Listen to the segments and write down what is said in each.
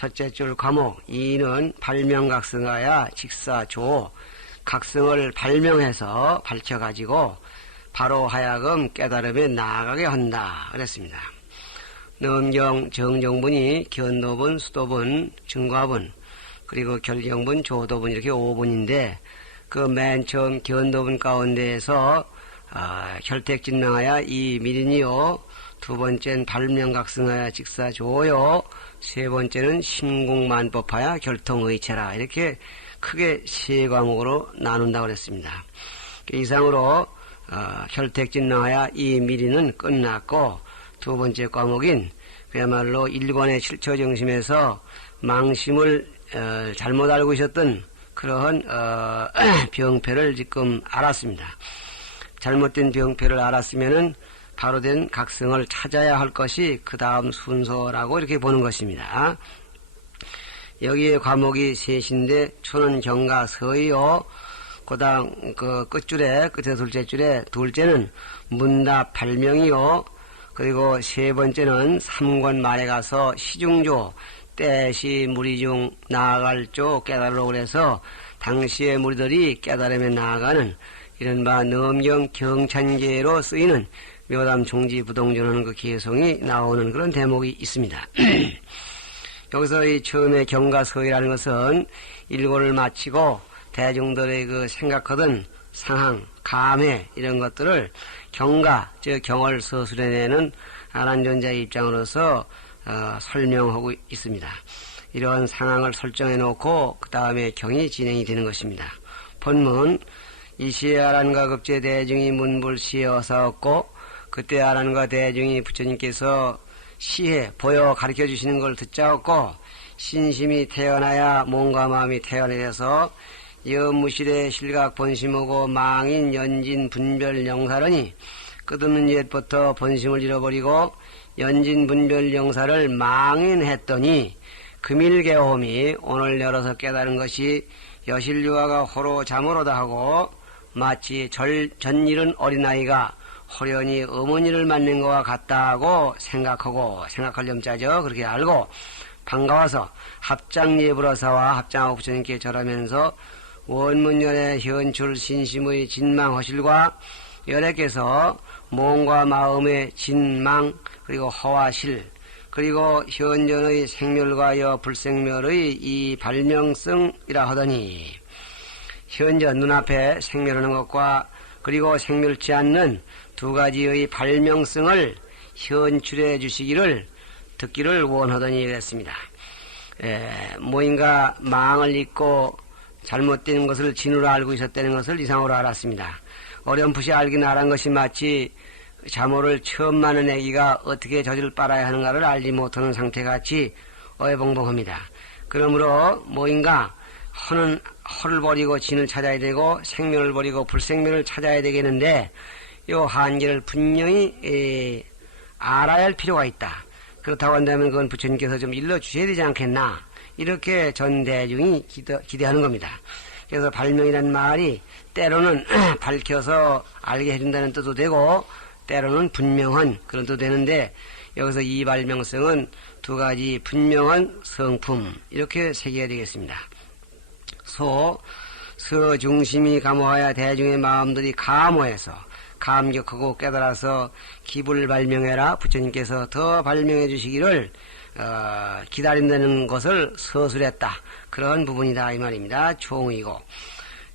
첫째 줄 과목 이는 발명각성하야 직사조 각성을 발명해서 밝혀가지고 바로 하여금 깨달음에 나아가게 한다 그랬습니다. 넘경 정정분이 견도분, 수도분, 증과분 그리고 결경분, 조도분 이렇게 5분인데 그 맨 처음 견도분 가운데에서 아, 혈택진명하여 이 미린이요 두 번째는 발명각성하여 직사조요 세 번째는 신공만법하여 결통의체라 이렇게 크게 세 과목으로 나눈다고 그랬습니다. 그 이상으로 어, 혈택진명하여 이 미리는 끝났고 두 번째 과목인 그야말로 일관의 실처 정심에서 망심을 어, 잘못 알고 있었던 그러한 어, 병폐를 지금 알았습니다. 잘못된 병폐를 알았으면은 바로 된 각성을 찾아야 할 것이 그 다음 순서라고 이렇게 보는 것입니다. 여기에 과목이 셋인데 초는 경가 서이요. 그다음 그 끝줄에 끝에 둘째 줄에 둘째는 문답 발명이요. 그리고 세 번째는 삼권 말에 가서 시중조 때시 무리 중 나아갈 쪽 깨달으러 그래서 당시의 무리들이 깨달음에 나아가는 이른바 넘경 경찬계로 쓰이는 묘담 종지 부동전하는 그 개성이 나오는 그런 대목이 있습니다. 여기서 이 처음에 경가서이라는 것은 일고를 마치고 대중들의 그 생각하던 상황, 감회 이런 것들을 경가, 즉 경을 서술해내는 아란존자의 입장으로서 어, 설명하고 있습니다. 이러한 상황을 설정해 놓고 그 다음에 경이 진행이 되는 것입니다. 본문 이시에 아란과 급제 대중이 문불시에 어사없고 그때 아란과 대중이 부처님께서 시해 보여 가르쳐 주시는 걸 듣자없고 신심이 태어나야 몸과 마음이 태어나서 여무실의 실각 본심하고 망인 연진 분별 영사라니 끝없는 옛부터 본심을 잃어버리고 연진 분별 영사를 망인했더니 금일개홈이 오늘 열어서 깨달은 것이 여실유아가 호로 잠으로다 하고 마치 절, 전일은 어린아이가 호련히 어머니를 맞는 것과 같다고 생각하고 생각할 염자죠. 그렇게 알고 반가워서 합장예불어사와 합장하고 부처님께 절하면서 원문연의 현출 신심의 진망허실과 여래께서 몸과 마음의 진망 그리고 허와실 그리고 현전의 생멸과 여 불생멸의 이 발명성이라 하더니 현전 눈앞에 생멸하는 것과 그리고 생멸치 않는 두 가지의 발명성을 현출해 주시기를 듣기를 원하더니 그랬습니다. 에, 뭐인가 망을 잊고 잘못된 것을 진으로 알고 있었다는 것을 이상으로 알았습니다. 어렴풋이 알긴 알은 것이 마치 자모를 처음 많은 애기가 어떻게 젖을 빨아야 하는가를 알지 못하는 상태같이 어해봉봉합니다. 그러므로 뭐인가 허는 허를 버리고 진을 찾아야 되고 생명을 버리고 불생명을 찾아야 되겠는데 요 한계를 분명히 에, 알아야 할 필요가 있다. 그렇다고 한다면 그건 부처님께서 좀 일러주셔야 되지 않겠나. 이렇게 전 대중이 기대, 기대 하는 겁니다. 그래서 발명이란 말이 때로는 밝혀서 알게 해준다는 뜻도 되고 때로는 분명한 그런 뜻도 되는데 여기서 이 발명성은 두 가지 분명한 성품 이렇게 새겨야 되겠습니다. 소, 서 중심이 감호하여 대중의 마음들이 감호해서 감격하고 깨달아서 기불 발명해라 부처님께서 더 발명해 주시기를 어, 기다린다는 것을 서술했다. 그런 부분이다 이 말입니다. 총이고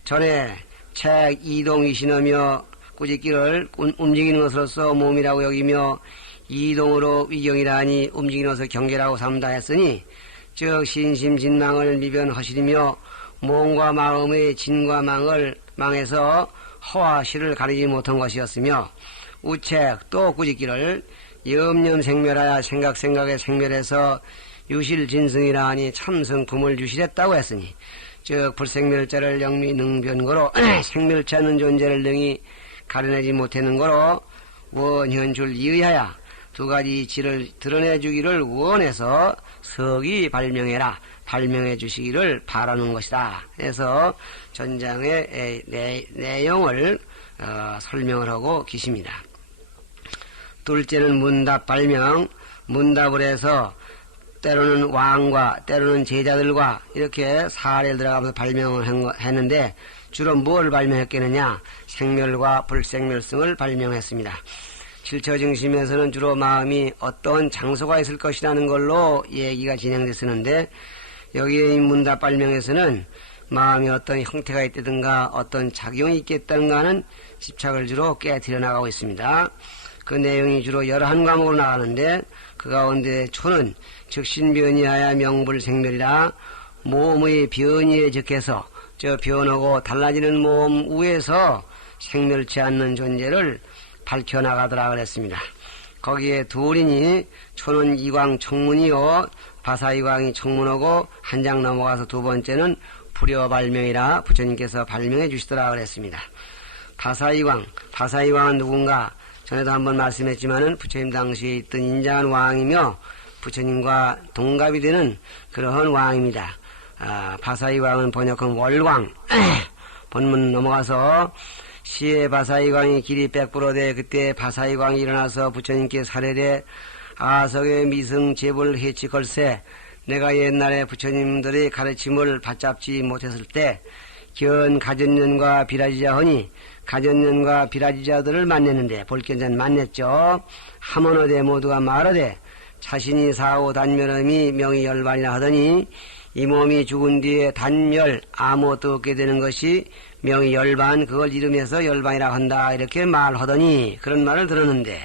전에 책 이동이 신으며 꾸짖기를 움직이는 것으로서 몸이라고 여기며 이동으로 위경이라니 움직이는 것을 경계라고 삼다 했으니 즉 신심 진망을 미변하시리며 몸과 마음의 진과 망을 망해서 허와 실을 가리지 못한 것이었으며 우책 또 꾸짖기를 염념 생멸하여 생각 생각에 생멸해서 유실 진승이라 하니 참성품을 유실했다고 했으니 즉 불생멸자를 영미 능변거로 생멸치 않는 존재를 능히 가려내지 못하는 거로 원현줄 이의하여 두 가지 질을 드러내 주기를 원해서 석이 발명해라 발명해 주시기를 바라는 것이다. 그래서 전장의 내, 내용을 어, 설명을 하고 계십니다. 둘째는 문답 발명, 문답을 해서 때로는 왕과 때로는 제자들과 이렇게 사례를 들어가면서 발명을 했는데 주로 뭘 발명했겠느냐 생멸과 불생멸성을 발명했습니다. 칠처증심에서는 주로 마음이 어떤 장소가 있을 것이라는 걸로 얘기가 진행됐었는데 여기에 이 문답 발명에서는 마음이 어떤 형태가 있다든가 어떤 작용이 있겠다는가 하는 집착을 주로 깨뜨려 나가고 있습니다. 그 내용이 주로 여러 한 과목으로 나가는데 그 가운데 초는 즉신변이하여 명불생멸이라 몸의 변이에 적해서 저 변하고 달라지는 몸 위에서 생멸치 않는 존재를 밝혀나가더라 그랬습니다. 거기에 둘이니 초는 이광 청문이요 바사이광이 청문하고 한 장 넘어가서 두 번째는 불여 발명이라 부처님께서 발명해 주시더라 그랬습니다. 바사이광, 바사이광은 누군가 전에도 한번 말씀했지만은 부처님 당시에 있던 인자한 왕이며 부처님과 동갑이 되는 그러한 왕입니다. 아, 바사이 왕은 번역한 월광. 본문 넘어가서 시에 바사이 왕이 길이 백불어대 그때 바사이 왕이 일어나서 부처님께 사례되 아석의 미승 제불 해치 걸세 내가 옛날에 부처님들의 가르침을 받잡지 못했을 때 견 가전년과 비라지자 허니 가전년과 비라지자들을 만났는데 볼견전 만났죠. 하모너대 모두가 말하되 자신이 사후 단멸함이 명이 열반이라 하더니 이 몸이 죽은 뒤에 단멸 아무것도 없게 되는 것이 명이 열반 그걸 이름해서 열반이라 한다 이렇게 말하더니 그런 말을 들었는데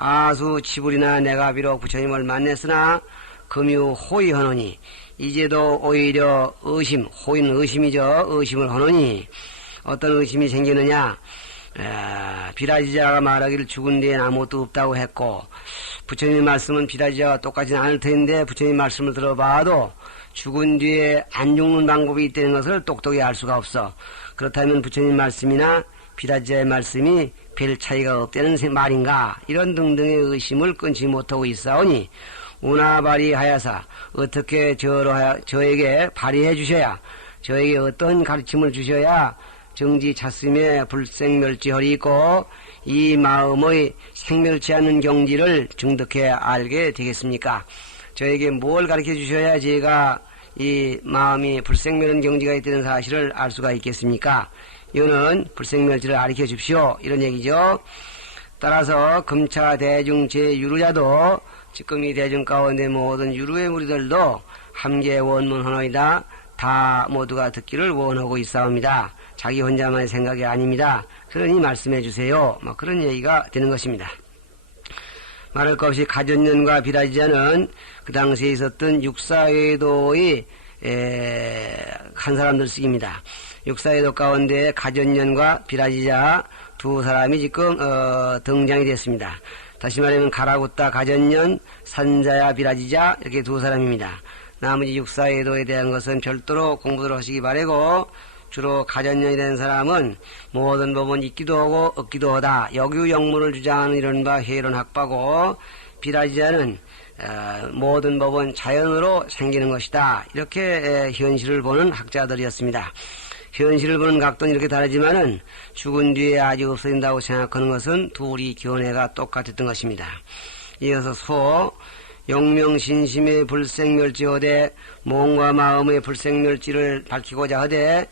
아수 치불이나 내가 비록 부처님을 만났으나 금유 호의하노니 이제도 오히려 의심 호의는 의심이죠. 의심을 하노니 어떤 의심이 생기느냐? 에, 비라지자가 말하기를 죽은 뒤엔 아무것도 없다고 했고 부처님 말씀은 비라지자와 똑같지는 않을 텐데 부처님 말씀을 들어봐도 죽은 뒤에 안 죽는 방법이 있다는 것을 똑똑히 알 수가 없어. 그렇다면 부처님 말씀이나 비라지자의 말씀이 별 차이가 없다는 세- 말인가 이런 등등의 의심을 끊지 못하고 있사오니 운하발이 하야사 어떻게 저로 하여, 저에게 발휘해 주셔야 저에게 어떤 가르침을 주셔야 정지 찼음에 불생멸지허리 있고 이 마음의 생멸치 않는 경지를 증득해 알게 되겠습니까? 저에게 뭘 가르쳐 주셔야 제가 이 마음이 불생멸한 경지가 있다는 사실을 알 수가 있겠습니까? 이거는 불생멸지를 가르쳐 줍시오. 이런 얘기죠. 따라서 금차 대중 제유루자도 지금 이 대중 가운데 모든 유루의 무리들도 함께 원문하노이다. 다 모두가 듣기를 원하고 있사옵니다. 자기 혼자만의 생각이 아닙니다. 그러니 말씀해 주세요. 뭐 그런 얘기가 되는 것입니다. 말할 것 없이 가전년과 비라지자는 그 당시에 있었던 육사외도의 에, 한 사람들 쓰기입니다. 육사외도 가운데 가전년과 비라지자 두 사람이 지금 어, 등장이 됐습니다. 다시 말하면 가라굿다 가전년, 산자야 비라지자 이렇게 두 사람입니다. 나머지 육사외도에 대한 것은 별도로 공부를 하시기 바라고 주로 가전년이 된 사람은 모든 법은 있기도 하고 없기도 하다. 역유영문을 주장하는 이런 바 회론 학파고 비라지자는 어, 모든 법은 자연으로 생기는 것이다. 이렇게 에, 현실을 보는 학자들이었습니다. 현실을 보는 각도는 이렇게 다르지만은 죽은 뒤에 아직 없어진다고 생각하는 것은 둘이 견해가 똑같았던 것입니다. 이어서 소 영명신심의 불생멸지어대 몸과 마음의 불생멸지를 밝히고자 하되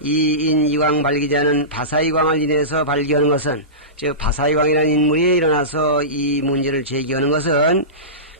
이인 이광 발기자는 바사이광을 인해서 발기하는 것은 즉 바사이광이라는 인물이 일어나서 이 문제를 제기하는 것은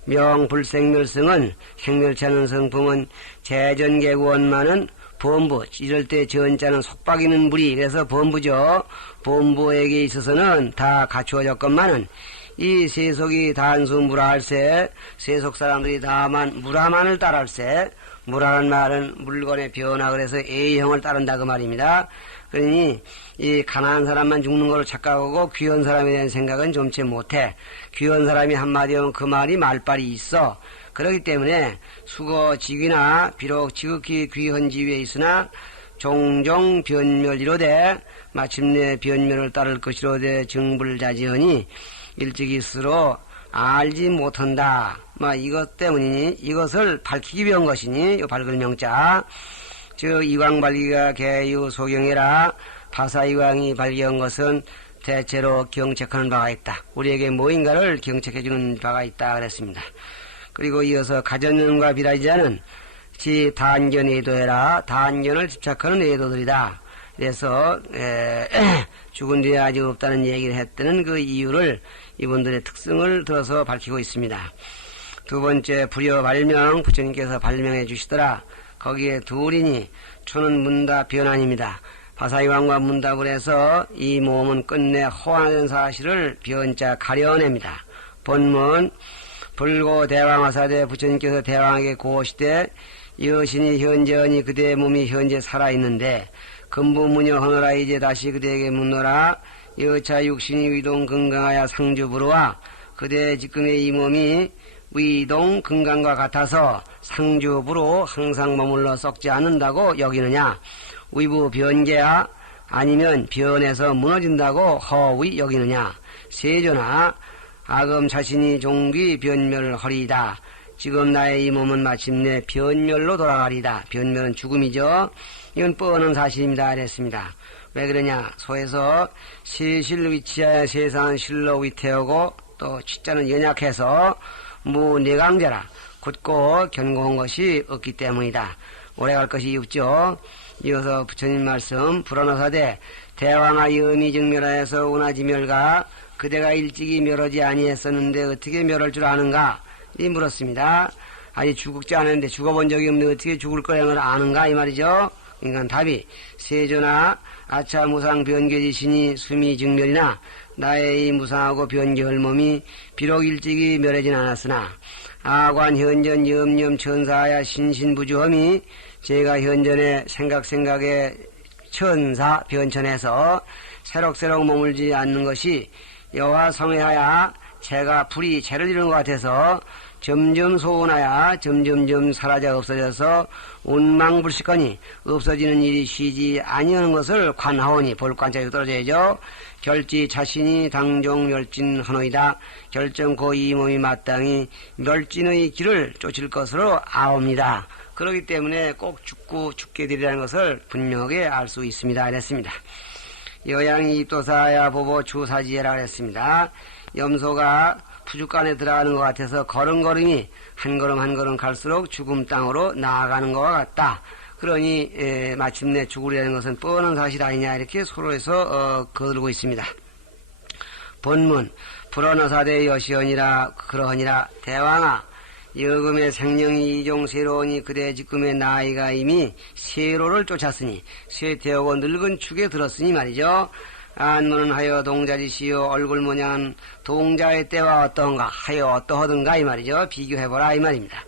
명불생멸성은 생멸치 않은 성품은 재전개구원만은 범부 이럴 때 전자는 속박이는 무리 그래서 범부죠 범부에게 있어서는 다 갖추어졌건만은 이 세속이 단수 무라할세 세속 사람들이 다만 무라만을 따라할세 무라는 말은 물건의 변화 그래서 A형을 따른다 그 말입니다. 그러니 이 가난한 사람만 죽는 걸로 착각하고 귀한 사람에 대한 생각은 좀채 못해. 귀한 사람이 한마디 하면 그 말이 말빨이 있어. 그렇기 때문에 수거 직위나 비록 지극히 귀한 지위에 있으나 종종 변멸이로되 마침내 변멸을 따를 것이로되 정불자지하니 일찍일수록 알지 못한다. 뭐 이것 때문이니 이것을 밝히기 위한 것이니 이 밝을 명자 즉 이광 발기가 개유 소경이라 파사 이광이 발기한 것은 대체로 경책하는 바가 있다. 우리에게 무인가를 경책해주는 바가 있다 그랬습니다. 그리고 이어서 가전년과 비라지자는 지 단견 애도해라 단견을 집착하는 애도들이다. 그래서 에, 죽은 뒤에 아직 없다는 얘기를 했다는 그 이유를 이분들의 특성을 들어서 밝히고 있습니다. 두 번째 불여 발명 부처님께서 발명해 주시더라. 거기에 둘이니 초는 문답 변환입니다. 바사이왕과 문답을 해서 이 몸은 끝내 호환된 사실을 변자 가려냅니다. 본문 불고 대왕화사대 부처님께서 대왕에게 고시되 여신이 현재언이 그대의 몸이 현재 살아있는데 근부무녀 하노라 이제 다시 그대에게 묻노라. 여차 육신이 위동 건강하여 상주부로와 그대 지금의 이 몸이 위동 건강과 같아서 상주부로 항상 머물러 썩지 않는다고 여기느냐? 위부 변개야 아니면 변해서 무너진다고 허위 여기느냐? 세조나 아금 자신이 종기 변멸을 허리이다. 지금 나의 이 몸은 마침내 변멸로 돌아가리다. 변멸은 죽음이죠. 이건 뻔한 사실입니다. 그랬습니다. 왜 그러냐? 소에서 세실 위치하여 세상은 실로 위태하고 또 취자는 연약해서 무내강자라 굳고 견고한 것이 없기 때문이다. 오래갈 것이 없죠. 이어서 부처님 말씀 불안하사대 대왕아 염이 증멸하여서 운하지멸가 그대가 일찍이 멸하지 아니했었는데 어떻게 멸할 줄 아는가? 이 물었습니다. 아니 죽지 않았는데 죽어본 적이 없는데 어떻게 죽을 걸 아는가 이 말이죠. 그러니까 답이 세조나 아차 무상 변개지신이 수미 증멸이나 나의 이 무상하고 변개할 몸이 비록 일찍이 멸하진 않았으나 아관 현전 염염 천사야 신신부주함이 제가 현전에 생각 생각에 천사 변천해서 새록새록 머물지 않는 것이 여호와 성회하야 제가 불이 죄를 이루는 것 같아서 점점 소원하야 점점점 사라져 없어져서 운망불식하니 없어지는 일이 쉬지 아니하는 것을 관하오니 볼관자에 떨어져야죠. 결지 자신이 당종 멸진하노이다. 결정 그이 몸이 마땅히 멸진의 길을 쫓을 것으로 아옵니다. 그렇기 때문에 꼭 죽고 죽게 되리라는 것을 분명하게 알 수 있습니다. 그랬습니다. 여양이 입도사야 보보 주사지혜라 그랬습니다. 염소가 푸죽간에 들어가는 것 같아서 걸음걸음이 한 걸음 한 걸음 갈수록 죽음 땅으로 나아가는 것과 같다. 그러니 에, 마침내 죽으리라는 것은 뻔한 사실 아니냐 이렇게 서로에서 어, 거들고 있습니다. 본문 불어너사대 여시언이라 그러하니라 대왕아 여금의 생명이 이종 새로우니 그대 지금의 나이가 이미 세로를 쫓았으니 쇠퇴하고 늙은 축에 들었으니 말이죠. 안무는 하여 동자지시오 얼굴 모양은 동자의 때와 어떠한가 하여 어떠하든가 이 말이죠. 비교해보라 이 말입니다.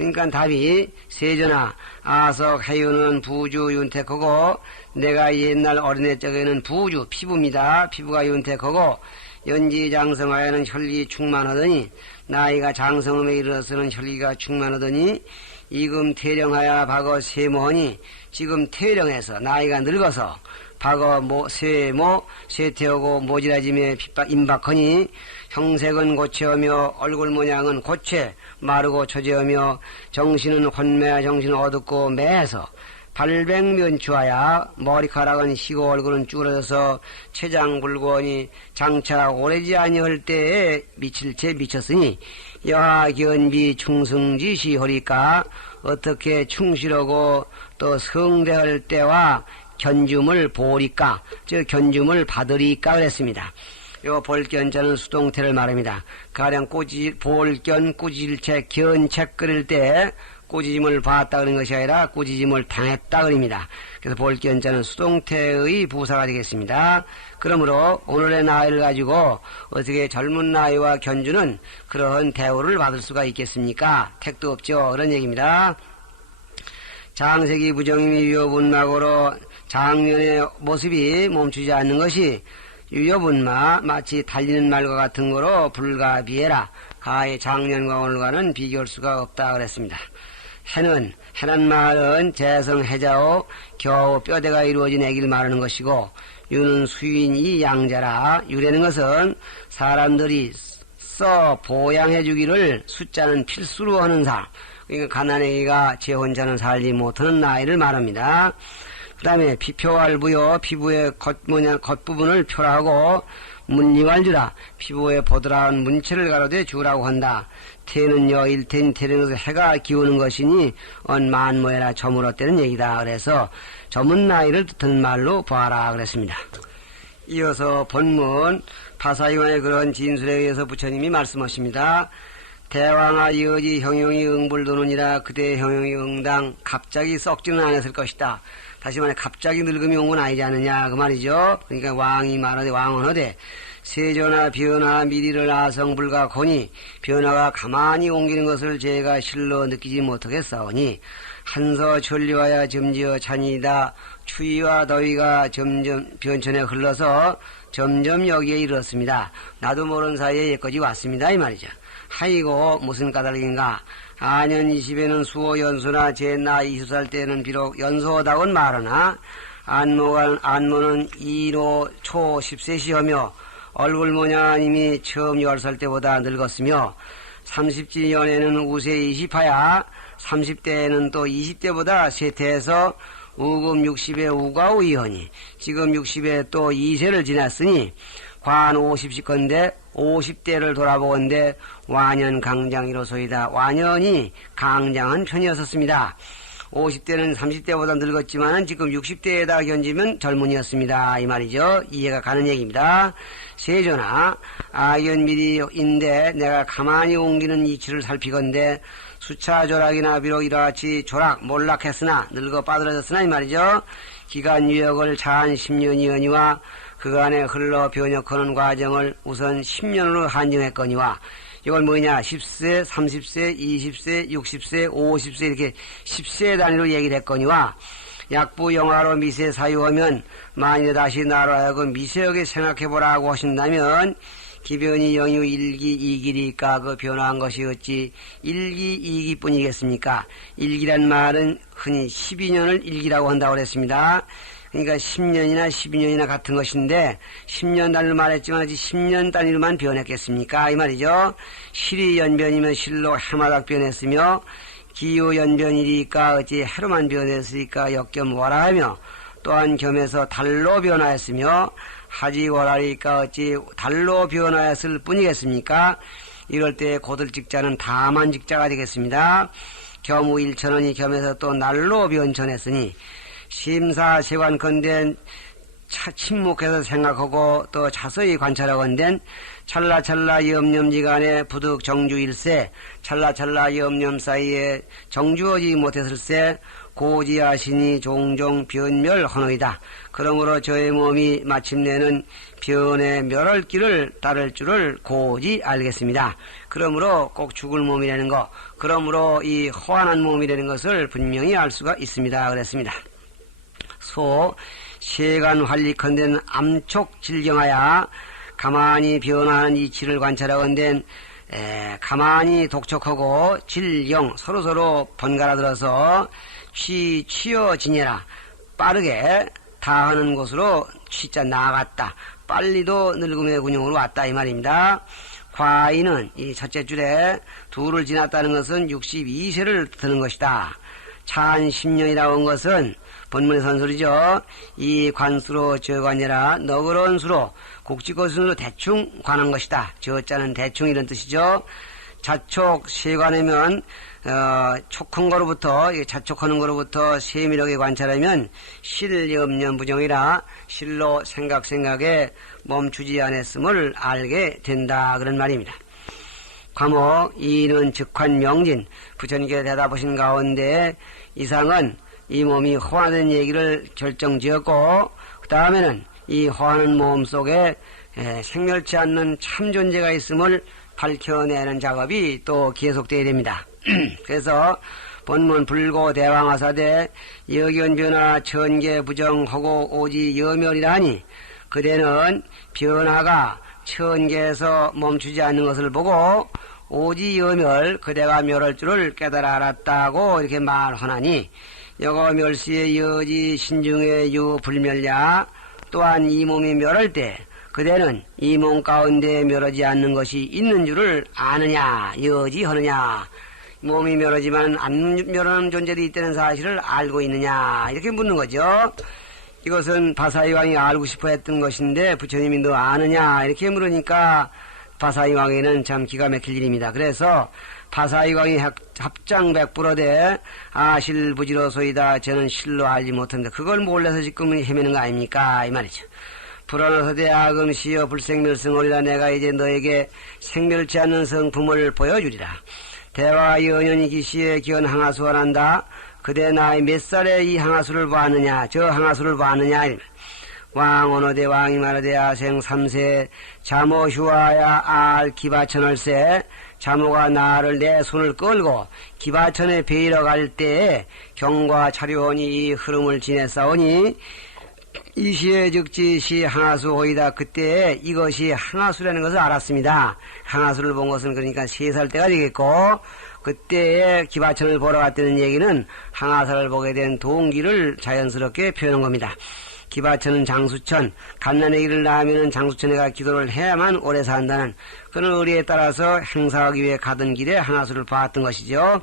그러니까 답이 세전아 아석 해유는 부주 윤택하고 내가 옛날 어린애 적에는 부주 피부입니다. 피부가 윤택하고 연지 장성하여는 혈기 충만하더니 나이가 장성음에 이르러서는 혈기가 충만하더니 이금 태령하여 박어 세모하니 지금 태령해서 나이가 늙어서 박어 모, 세모 쇠퇴하고 모지라짐에 임박하니 형색은 고체하며 얼굴 모양은 고체 마르고 초제하며 정신은 혼매 정신은 어둡고 매해서 발백면추하야 머리카락은 희고 얼굴은 쭈그러져서 체장불고하니 장차 오래지 아니할 때에 미칠 채 미쳤으니 여하견비 충승지시 하리까 어떻게 충실하고 또 성대할 때와 견줌을 보리까 즉 견줌을 받으리까 그랬습니다. 요 볼견자는 수동태를 말합니다. 가령 꼬지 볼견 꾸질채 견책 끓일 때 꾸짖음을 받았다 그런 것이 아니라 꾸짖음을 당했다 그럽니다. 그래서 볼견자는 수동태의 부사가 되겠습니다. 그러므로 오늘의 나이를 가지고 어떻게 젊은 나이와 견주는 그런 대우를 받을 수가 있겠습니까? 택도 없죠. 그런 얘기입니다. 장색이 부정임이 유효분막으로 장면의 모습이 멈추지 않는 것이 유효분마 마치 달리는 말과 같은 거로 불가비해라. 가의 장년과 오늘과는 비교할 수가 없다 그랬습니다. 해는 해란 말은 재성 해자오 겨우 뼈대가 이루어진 애기를 말하는 것이고 유는 수인이 양자라 유라는 것은 사람들이 써 보양해 주기를 숫자는 필수로 하는 사 그러니까 가난애기가 제 혼자는 살지 못하는 나이를 말합니다. 그 다음에 피표알부요 피부의 겉 모양 겉부분을 표라하고 문림할 주라 피부에 보드라운 문체를 가로되 주라고 한다. 태는요 일天태는 것을 해가 기우는 것이니 언 만모에나 저물었다는 얘기다. 그래서 저문 나이를 뜻하는 말로 보아라 그랬습니다. 이어서 본문 파사이원의 그런 진술에 의해서 부처님이 말씀하십니다. 대왕아 여지 형용이 응불도는이라 그대 형용이 응당 갑자기 썩지는 않았을 것이다. 다시 말해 갑자기 늙음이 온 건 아니지 않느냐 그 말이죠. 그러니까 왕이 말하되 왕은 어되 세조나 변화 미리를 아성불가 거니 변화가 가만히 옮기는 것을 제가 실로 느끼지 못하겠사오니 한서 천리와야 점지어 찬이다 추위와 더위가 점점 변천에 흘러서 점점 여기에 이르렀습니다. 나도 모르는 사이에 여기까지 왔습니다 이 말이죠. 하이고 무슨 까닭인가? 아년 20에는 수호 연수나 제 나이 20살 때는 비록 연소하다고는 말하나? 안모가, 안모는 2로 초 10세시하며 얼굴 모양님이 처음 10살 때보다 늙었으며 30지년에는 우세 20하야 30대에는 또 20대보다 세태해서 우금 60에 우가우이하니 지금 60에 또 2세를 지났으니 관 50씩 건데 50대를 돌아보건대 완연 강장이로소이다. 완연히 강장한 편이었었습니다. 50대는 30대보다 늙었지만 지금 60대에다 견지면 젊은이였습니다. 이 말이죠. 이해가 가는 얘기입니다. 세조나 아연미리인데 내가 가만히 옮기는 이치를 살피건대 수차 조락이나 비록 이러같이 조락 몰락했으나 늙어 빠들어졌으나 이 말이죠. 기간 유역을 차한 10년이언니와 그간에 흘러 변혁하는 과정을 우선 10년으로 한정했거니와 이걸 뭐냐 10세, 30세, 20세, 60세, 50세 이렇게 10세 단위로 얘기를 했거니와 약부 영화로 미세 사유하면 만일 다시 나로 하여금 미세하게 생각해보라고 하신다면 기변이 영유 일기 이기리까 그 변화한 것이 어찌 일기 이기뿐이겠습니까? 일기란 말은 흔히 12년을 일기라고 한다고 그랬습니다. 그러니까 10년이나 12년이나 같은 것인데 10년 단위로 말했지만 아직 10년 단위로만 변했겠습니까? 이 말이죠. 실이 연변이면 실로 해마다 변했으며 기후 연변이니까 어찌 해로만 변했으니까 역겸 월하하며 또한 겸해서 달로 변화했으며 하지 월하니까 어찌 달로 변화했을 뿐이겠습니까? 이럴 때 고들 직자는 다만 직자가 되겠습니다. 겸우 일천원이 겸해서 또 날로 변천했으니 심사세관 건된 차, 침묵해서 생각하고 또 자세히 관찰하건된 찰나찰나 염념지간에 부득 정주일세 찰나찰나 염념 사이에 정주하지 못했을세 고지하시니 종종 변멸하노이다. 그러므로 저의 몸이 마침내는 변의 멸할 길을 따를 줄을 고지 알겠습니다. 그러므로 꼭 죽을 몸이라는 거, 그러므로 이 허한한 몸이라는 것을 분명히 알 수가 있습니다. 그랬습니다. 소 세간 활리컨된 암촉 질경하야 가만히 변화하는 이치를 관찰하건된 에, 가만히 독촉하고 질경 서로서로 번갈아 들어서 취 취어 지내라 빠르게 다하는 곳으로 취자 나아갔다 빨리도 늙음의 군용으로 왔다 이 말입니다. 과인은 이 첫째 줄에 둘을 지났다는 것은 62세를 드는 것이다. 차한 10년이라고 한 것은 본문의 선술이죠. 이 관수로 저관이라 너그러운 수로 국지거순으로 대충 관한 것이다. 저자는 대충 이런 뜻이죠. 자촉 세관하면 어, 촉한 거로부터 자촉하는 거로부터 세밀하게 관찰하면 실염염 부정이라 실로 생각 생각에 멈추지 않았음을 알게 된다 그런 말입니다. 과목 이는 즉환 명진 부처님께 대답하신 가운데 이상은 이 몸이 호환된 얘기를 결정지었고 그 다음에는 이 호환한 몸 속에 생멸치 않는 참 존재가 있음을 밝혀내는 작업이 또 계속되어야 됩니다. 그래서 본문 불고 대왕하사대 여견 변화 천계 부정하고 오지 여멸이라 하니 그대는 변화가 천계에서 멈추지 않는 것을 보고 오지 여멸 그대가 멸할 줄을 깨달아 알았다고 이렇게 말하나니 여거 멸시의 여지 신중의 유 불멸야 또한 이 몸이 멸할 때 그대는 이 몸 가운데 멸하지 않는 것이 있는 줄을 아느냐 여지하느냐 몸이 멸하지만 안 멸하는 존재도 있다는 사실을 알고 있느냐 이렇게 묻는 거죠. 이것은 바사이왕이 알고 싶어 했던 것인데 부처님이 너 아느냐 이렇게 물으니까 바사이왕에는 참 기가 막힐 일입니다. 그래서 바사이왕이 합장 백불어대 아실부지로소이다 저는 실로 알지 못한다. 그걸 몰라서 지금 헤매는 거 아닙니까 이 말이죠. 불안하서대 악음 시여 불생멸성오리라 내가 이제 너에게 생멸치 않는 성품을 보여주리라. 대화 연연이 기시에 기원 항하수원한다. 그대 나이 몇 살에 이 항하수를 보았느냐 저 항하수를 보았느냐 왕 어느대 왕이 말하되 아생 삼세 자모 휴하야 알 기바천을세 자모가 나를 내 손을 끌고 기바천에 베이러 갈 때에 경과 차려오니 이 흐름을 지냈사오니 이 시에 즉지 시 항하수 호이다 그때 이것이 항하수라는 것을 알았습니다. 항하수를 본 것은 그러니까 세 살 때가 되겠고 그때에 기바천을 보러 갔다는 얘기는 항하사를 보게 된 동기를 자연스럽게 표현한 겁니다. 기바천은 장수천, 갓난의 일을 낳으면 장수천에가 기도를 해야만 오래 산다는 그런 의리에 따라서 행사하기 위해 가던 길에 항하수를 봤던 것이죠.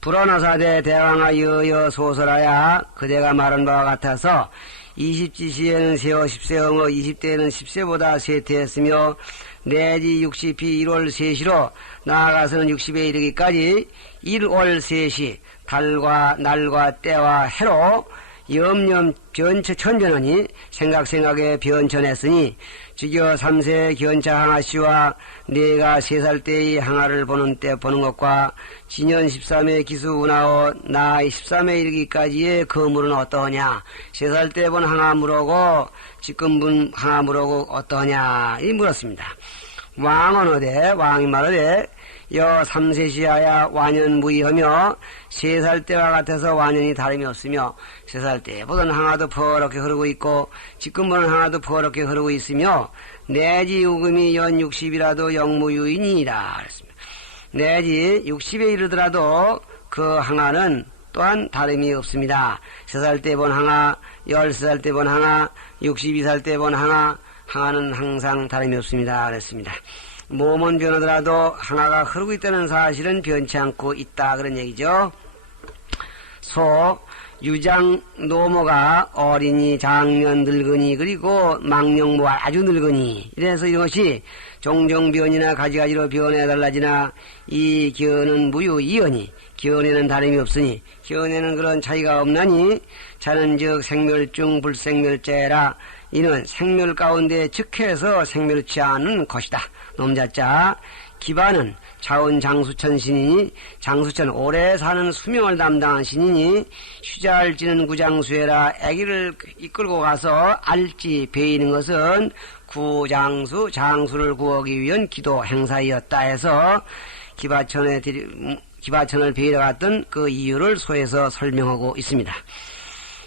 불어나사대 대왕아 여여 소설하야 그대가 말한 바와 같아서 20지시에는 세어 10세 어머 20대에는 10세보다 세태했으며 내지 60이 1월 3시로 나아가서는 60에 이르기까지 1월 3시 달과 날과 때와 해로 염염 변처 천전하니 생각 생각에 변천했으니 지겨 삼세 견차 항아씨와 내가 세 살 때의 항아를 보는 때 보는 것과 지년 13회 기수 운하오 나이 13회 이르기까지의 거물은 어떠하냐? 세 살 때 본 항아 물어고 지금 본 항아 물어고 어떠하냐? 이 물었습니다. 왕은 어데 왕이 말하되 여 삼세 시하야 완연무이하며 세 살 때와 같아서 완연히 다름이 없으며 세 살 때 보던 항아도 퍼렇게 흐르고 있고 지금 보는 항아도 퍼렇게 흐르고 있으며 내지 우금이 연 60이라도 영무유인이라 그랬습니다. 내지 60에 이르더라도 그 항아는 또한 다름이 없습니다. 세 살 때 본 항아, 13살 때 본 항아, 62살 때 본 항아, 항아는 항상 다름이 없습니다. 그랬습니다. 몸은 변하더라도 항아가 흐르고 있다는 사실은 변치 않고 있다. 그런 얘기죠. 소, 유장 노모가 어린이, 장년, 늙은이, 그리고 망령 모 아주 늙은이. 이래서 이것이 종종 변이나 가지가지로 변해 달라지나 이 견은 무유 이언이 견에는 다름이 없으니 견에는 그런 차이가 없나니 자는 즉 생멸중 불생멸죄라 이는 생멸 가운데 즉해서 생멸치 않은 것이다. 놈자자 기반은 차원 장수천 신이니 장수천 오래 사는 수명을 담당한 신이니 휴자할지는 구장수해라 아기를 이끌고 가서 알지 베이는 것은 구장수 장수를 구하기 위한 기도 행사이었다 해서 기바천에 기바천을 베이러 갔던 그 이유를 소에서 설명하고 있습니다.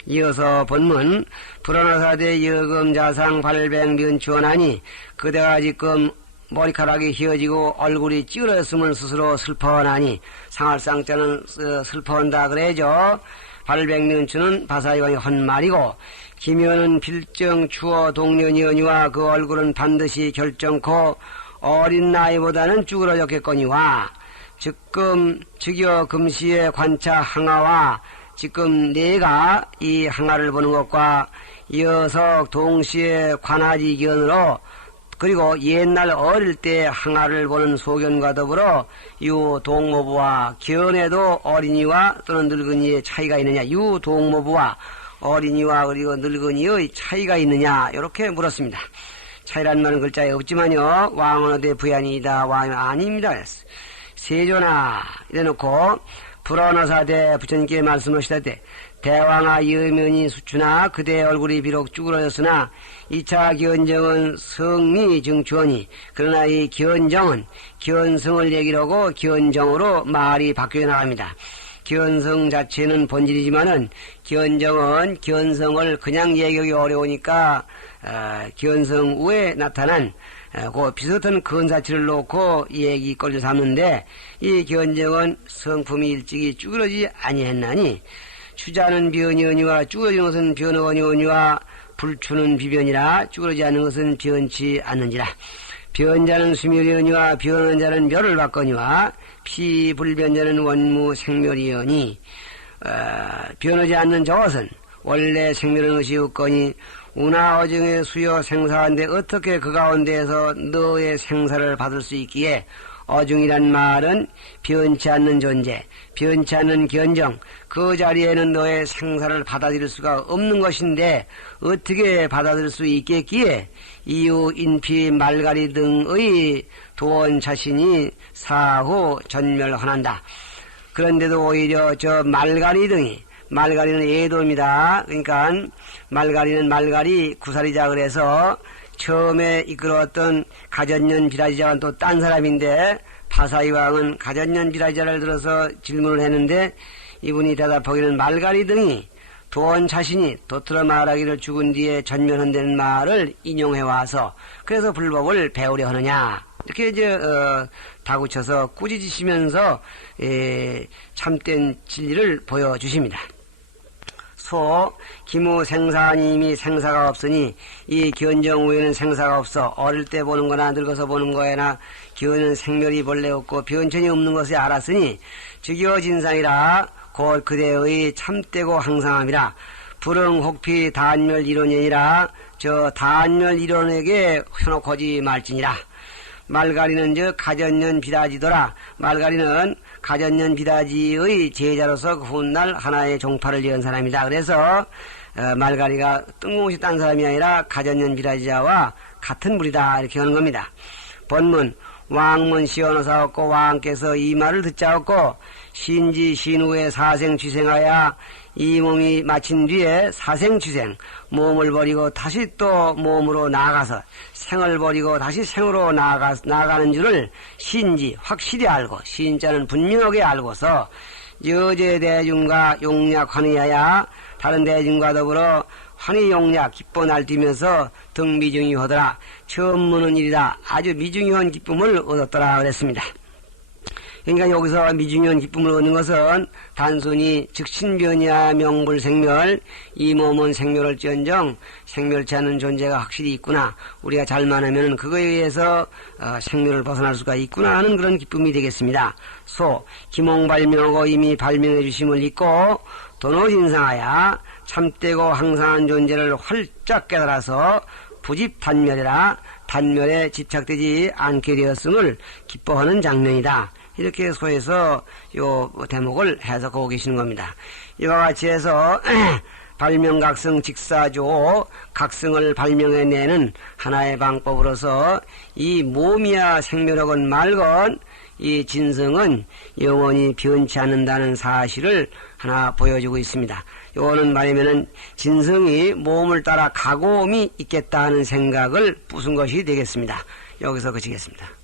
이어서 본문 불안하사대 여금자상 발백면추원하니 그대가 지금 머리카락이 휘어지고 얼굴이 찌그러졌음을 스스로 슬퍼하니 상할상자는 슬퍼한다 그래죠. 발백면추는 바사이왕의 헛말이고 기면은 필정 추어 동년이언니와 그 얼굴은 반드시 결정코 어린 나이보다는 쭈그러졌겠거니와 즉금 즉여 금시의 관차 항아와 지금 내가 이 항아를 보는 것과 이어서 동시에 관하지 견으로 그리고 옛날 어릴 때 항아를 보는 소견과 더불어 유 동모부와 견에도 어린이와 또는 늙은이의 차이가 있느냐 유 동모부와 어린이와 그리고 늙은이의 차이가 있느냐 이렇게 물었습니다. 차이란 말은 글자에 없지만요 왕은 어디 부연이다 왕은 아닙니다. 세조나 이래놓고 불어나사대 부처님께 말씀하시다대 대왕아 여면이 수추나 그대 얼굴이 비록 쭈그러졌으나 2차 기원정은 성미 증주원이 그러나 이 기원정은 기원성을 얘기를 하고 기원정으로 말이 바뀌어 나갑니다. 기원성 자체는 본질이지만은 기원정은 기원성을 그냥 얘기하기 어려우니까 어, 기원성 후에 나타난 그 비슷한 근사치를 놓고 얘기 끌려 삼는데 이 견정은 성품이 일찍이 쭈그러지 아니했나니 추자는 변이언니와 쭈그러지는 것은 변어언니와 불추는 비변이라 쭈그러지 않는 것은 변치 않는지라. 변자는 수멸이언니와 변한 자는 멸을 받거니와 피불변자는 원무 생멸이언니 어, 변하지 않는 저것은 원래 생멸은 것이 없거니 운하어증의 수요 생사인데 어떻게 그 가운데에서 너의 생사를 받을 수 있기에 어중이란 말은 변치 않는 존재, 변치 않는 견정, 그 자리에는 너의 생사를 받아들일 수가 없는 것인데 어떻게 받아들일 수 있겠기에 이유, 인피, 말가리 등의 도원 자신이 사후 전멸하난다. 그런데도 오히려 저 말가리 등이 말가리는 예도입니다. 그러니까 말가리는 말가리 구사리자 그래서 처음에 이끌어왔던 가전년 비라지자는 또 딴 사람인데 파사이왕은 가전년 비라지자를 들어서 질문을 했는데 이분이 대답하기는 말가리 등이 도원 자신이 도트러 말하기를 죽은 뒤에 전면한다는 말을 인용해 와서 그래서 불법을 배우려 하느냐 이렇게 이제 어, 다구쳐서 꾸짖으시면서 에, 참된 진리를 보여주십니다. 소 기무 생사님이 생사가 없으니 이 견정 후에는 생사가 없어 어릴 때 보는 거나 늙어서 보는 거에나 기어는 생멸이 본래 없고 변천이 없는 것을 알았으니 즉이어 진상이라 곧 그대의 참되고 항상함이라 불응 혹피 단멸 이론이니라 저 단멸 이론에게 현혹하지 말지니라 말가리는 저 가전년 비라지더라. 말가리는 가전년 비라지의 제자로서 그 훗날 하나의 종파를 이은 사람이다. 그래서 어, 말가리가 뜬금없이 딴 사람이 아니라 가전년 비라지자와 같은 물이다. 이렇게 하는 겁니다. 본문 왕문 시원하사없고 왕께서 이 말을 듣자없고 신지 신후에 사생취생하여 이 몸이 마친 뒤에 사생취생 몸을 버리고 다시 또 몸으로 나아가서 생을 버리고 다시 생으로 나아가, 나아가는 줄을 신지 확실히 알고 신자는 분명하게 알고서 여제 대중과 용약하느냐야 다른 대중과 더불어 환희 용약 기뻐 날뛰면서 등미중이 하더라 처음 무는 일이다 아주 미중요한 기쁨을 얻었더라 그랬습니다. 그러니까 여기서 미중요한 기쁨을 얻는 것은 단순히 즉 신변이야 명불 생멸 이 몸은 생멸할지언정 생멸치 않는 존재가 확실히 있구나 우리가 잘만 하면 그거에 의해서 어, 생멸을 벗어날 수가 있구나 하는 그런 기쁨이 되겠습니다. 소 기몽발명하고 이미 발명해 주심을 잊고 도노진상하여 참되고 항상한 존재를 활짝 깨달아서 부집 단멸이라 단멸에 집착되지 않게 되었음을 기뻐하는 장면이다. 이렇게 소에서 요 대목을 해석하고 계시는 겁니다. 이와 같이 해서 발명각성 직사조 각성을 발명해내는 하나의 방법으로서 이 몸이야 생멸하건 말건 이 진성은 영원히 변치 않는다는 사실을 하나 보여주고 있습니다. 요거는 말하면은 진성이 몸을 따라 가고움이 있겠다 하는 생각을 부순 것이 되겠습니다. 여기서 그치겠습니다.